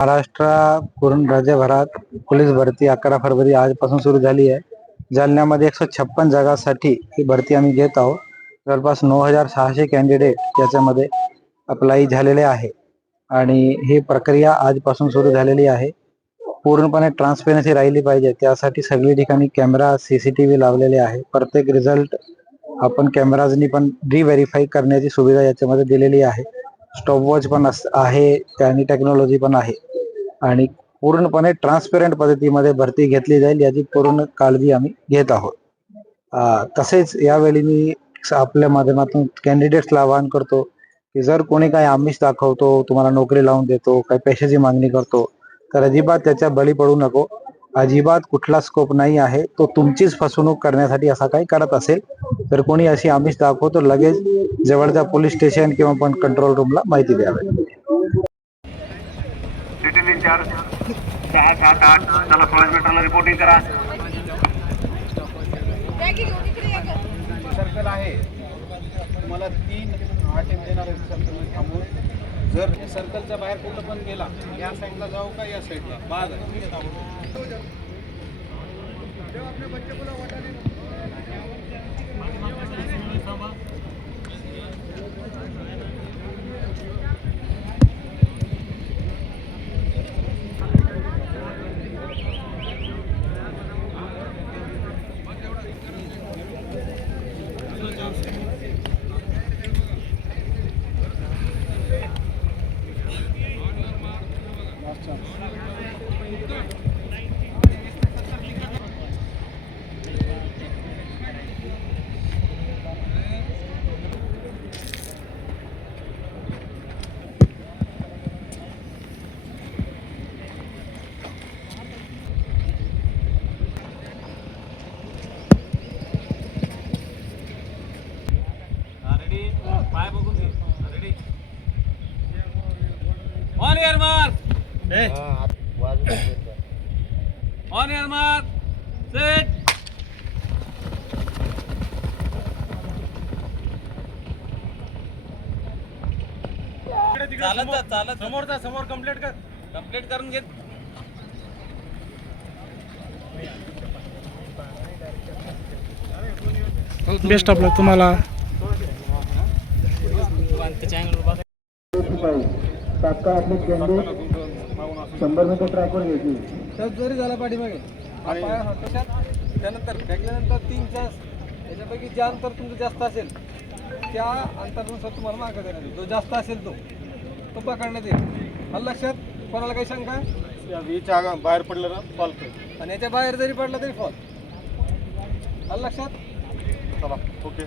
महाराष्ट्र पूर्ण राज्यभरात पोलीस भरती अकरा फरवरी आजपासून सुरू झाली आहे. जालन्यामध्ये एकशे छप्पन जागासाठी ही भरती आम्ही घेत आहोत. जवळपास नऊ हजार सहाशे कॅन्डिडेट याच्यामध्ये अप्लाय झालेले आहे. आणि ही प्रक्रिया आजपासून सुरू झालेली आहे. पूर्णपणे ट्रान्सपेरन्सी राहिली पाहिजे. त्यासाठी सगळी ठिकाणी कॅमेरा सीसीटीव्ही लावलेले आहे. प्रत्येक रिझल्ट आपण कॅमेराजनी पण रिव्हेरीफाय करण्याची सुविधा याच्यामध्ये दिलेली आहे. स्टॉपवॉच पण अस- आहे. त्यानी टेक्नॉलॉजी पण आहे. आणि पूर्णपणे ट्रान्सपेरंट पद्धतीमध्ये भरती घेतली जाईल याची पूर्ण काळजी आम्ही घेत आहोत. तसेच यावेळी मी आपल्या माध्यमातून कॅन्डिडेट्सला आवाहन करतो की जर कोणी काही आमिष दाखवतो तुम्हाला नोकरी लावून देतो काही पैशाची मागणी करतो तर अजिबात त्याच्या बळी पडू नको. अजिबात कुठला स्कोप नाही आहे. तो तुमचीच फसवणूक करण्यासाठी असा काही करत असेल तर कोणी अशी आमिष दाखवतो लगेच जवळच्या पोलीस स्टेशन किंवा पण कंट्रोल रूमला माहिती द्यावी. इंचार्ज सहा सात आठ. चला फौज भेटायला रिपोर्टिंग करा. सर्कल आहे. तुम्हाला तीन अटेम्प्ट देणार आहे सर्कल थांबून. जर सर्कलच्या बाहेर कुठं पण गेला या साईडला जाऊ का या साईडला बाद आहे रेडी पाय बघून घे. Ready. On air mark on air mark set चालत जा चालत समोर जा समोर कंप्लीट कर. कंप्लीट करून घेत बेस्ट ऑफ लक तुम्हाला. तात्काळ आपले कॅन्डिडेट शंभर मीटर ट्रॅकवर घ्यायची. टच जरी झाला पाठीमागे. हा पाय त्यानंतर फेकल्यानंतर तीन चार याच्यापैकी जे अंतर तुमचं जास्त असेल त्या अंतरानुसार तुम्हाला मागं देण्यात येईल. जो जास्त असेल तो. तो पकडण्यात येईल. आलं लक्षात? कोणाला काही शंका? वीच्या बाहेर पडलं ना कॉल कर आणि याच्या बाहेर जरी पडला तरी फॉल आलं लक्षात? चला ओके.